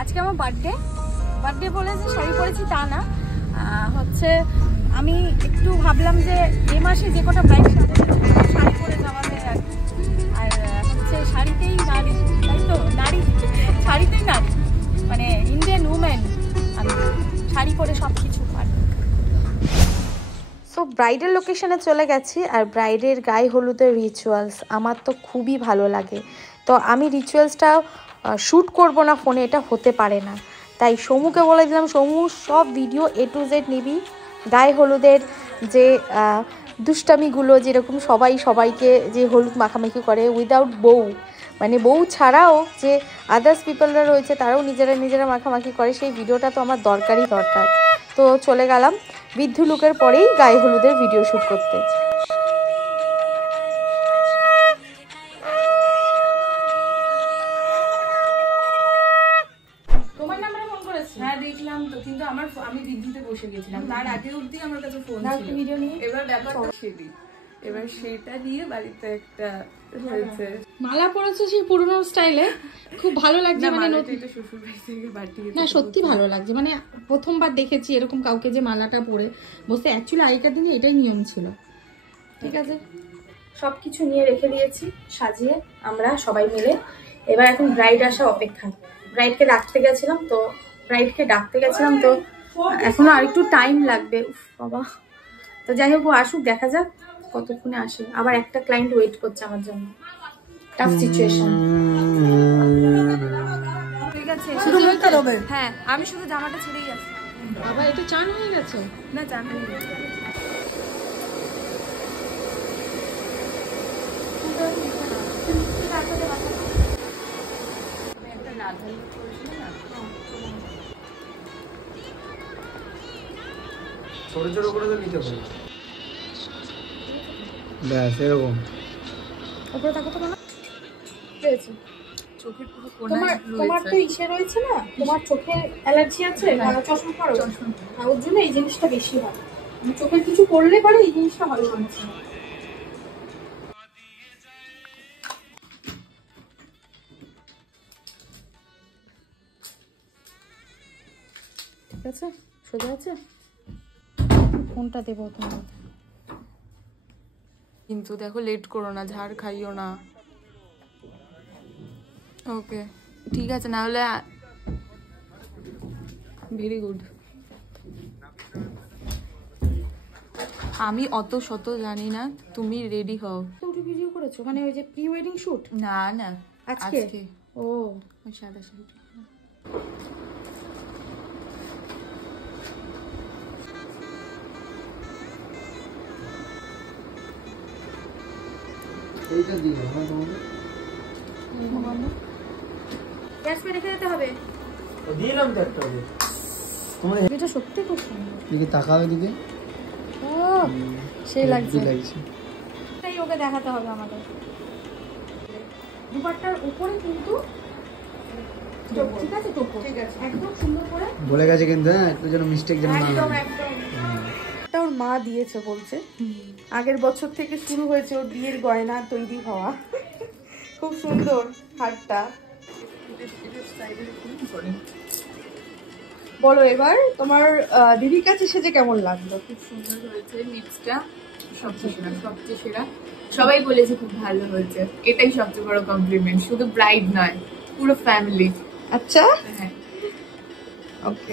আজকে আমার বার্থডে বলে যে শাড়ি পরেছি তা না, হচ্ছে আমি একটু ভাবলাম যে এই মাসে যে কটা ব্রাইড শাড়ি পরে যাওয়া যায় আর হচ্ছে শাড়িতেই নারী, তাই তো নারী শাড়িতেই নারী, মানে ইন্ডিয়ান উমেন, আমি শাড়ি পরে সব কিছু পারি। সো ব্রাইডাল লোকেশনে চলে গেছি, আর ব্রাইডের গায়ে হলুদের রিচুয়ালস আমার তো খুবই ভালো লাগে। তো আমি রিচুয়ালসটা শ্যুট করব না ফোনে, এটা হতে পারে না, তাই সমুকে বলে দিলাম সমু সব ভিডিও A to Z নিবি। গায়ে হলুদের যে দুষ্টামিগুলো, যেরকম সবাইকে যে হলুদ মাখামাখি করে উইদাউট বউ, মানে বউ ছাড়াও যে আদার্স পিপলরা রয়েছে তারাও নিজেরা মাখামাখি করে, সেই ভিডিওটা তো আমার দরকার। তো চলে গেলাম বিদ্ধু লুকের পরেই গায়ে হলুদের ভিডিও শ্যুট করতে। তোমার নাম্বারে ফোন করেছি? হ্যাঁ দেখলাম তো, কিন্তু আমি বিদ্যুতে বসে গেছিলাম, তার আগে অবধি আমার কাছে ফোন ছিল। ভিডিও নিয়ে এবার ব্যাপারটা এবার সেটা নিয়ে বাড়িতে একটা হয়েছে। মালা পরেছে সেই পুরনো স্টাইলে, খুব ভালো লাগছে, মানে শ্বশুর বাড়ি থেকে বাড়ি না সত্যি ভালো লাগছে, মানে প্রথমবার দেখেছি এরকম কাউকে যে মালাটা পরে বসে। অ্যাকচুয়ালি আগেকার দিনে এটাই নিয়ম ছিল। ঠিক আছে, সব কিছু নিয়ে রেখে দিয়েছি সাজিয়ে আমরা সবাই মিলে। এবার এখন ব্রাইড আসা অপেক্ষায়। ব্রাইডকে ডাকতে গেছিলাম তো এখনো আর একটু টাইম লাগবে। উফ বাবা, তো যাই হোক ও আসুক, দেখা যাক কতক্ষণে আসে। আবার একটা ক্লায়েন্ট ওয়েট করছে আমার জন্য, টাফ সিচুয়েশন। ঠিক আছে, হ্যাঁ আমি শুধু জামাটা ছেড়েই আছি। বাবা এটা চান হয়ে গেছে? না চান হয়ে গেছে। ছোট ছোট করে তো নিতে পারি, ব্যাস এরকম। উপরে তাকো তো কেন পেয়েছি চোখের পুরো তোমার তো ইসে রয়েছে না, তোমার চোখের অ্যালার্জি আছে, কালো চশমা পরো, ওর জন্য এই জিনিসটা বেশি হয়। চোখের কিছু পড়লে পরে এই জিনিসটা হয় শুনছি। ঠিক আছে, সোজা আছে। ফোনটা দেবো তোমার, কিন্তু দেখো লেট করো না, ঝাড় খাইও না। ওকে ঠিক আছে, না হলে ভেরি গুড। আমি অত শত জানি না, তুমি রেডি হও। তুমি ভিডিও করেছো মানে ওই যে প্রি ওয়েডিং শুট? না না আজকে ও সাদা শাড়ি। এইটা দিই আমার তোমাকে গ্যাস পে রেখে দিতে হবে। ও দিলাম তো একটা ওকে। তোমার এটা সত্যি খুব সুন্দর। দিকে তাকাও দিকে। ও সেই লাগছে। তাই ওকে দেখাতে হবে আমাদের। দুপাট্টার উপরে কিন্তু ঠিক আছে, তো ঠিক আছে একদম সুন্দর করে বলে গেছে কিন্তু, হ্যাঁ একটু যেন মিস্টেক যেন না হয়। একদম ওর মা দিয়েছে বলছে, আগের বছর থেকে শুরু হয়েছে ওর বিয়ের গয়না তৈরি হওয়া। খুব সুন্দর হারটা। বলো এবার তোমার দিদির কাছে সেজে কেমন লাগলো? খুব সুন্দর হয়েছে, লিপসটা সবচেয়ে সেরা। সবাই বলেছে খুব ভালো হয়েছে, এটাই সবচেয়ে বড় কমপ্লিমেন্ট, শুধু ব্রাইড নয় পুরো ফ্যামিলি। আচ্ছা হ্যাঁ ওকে।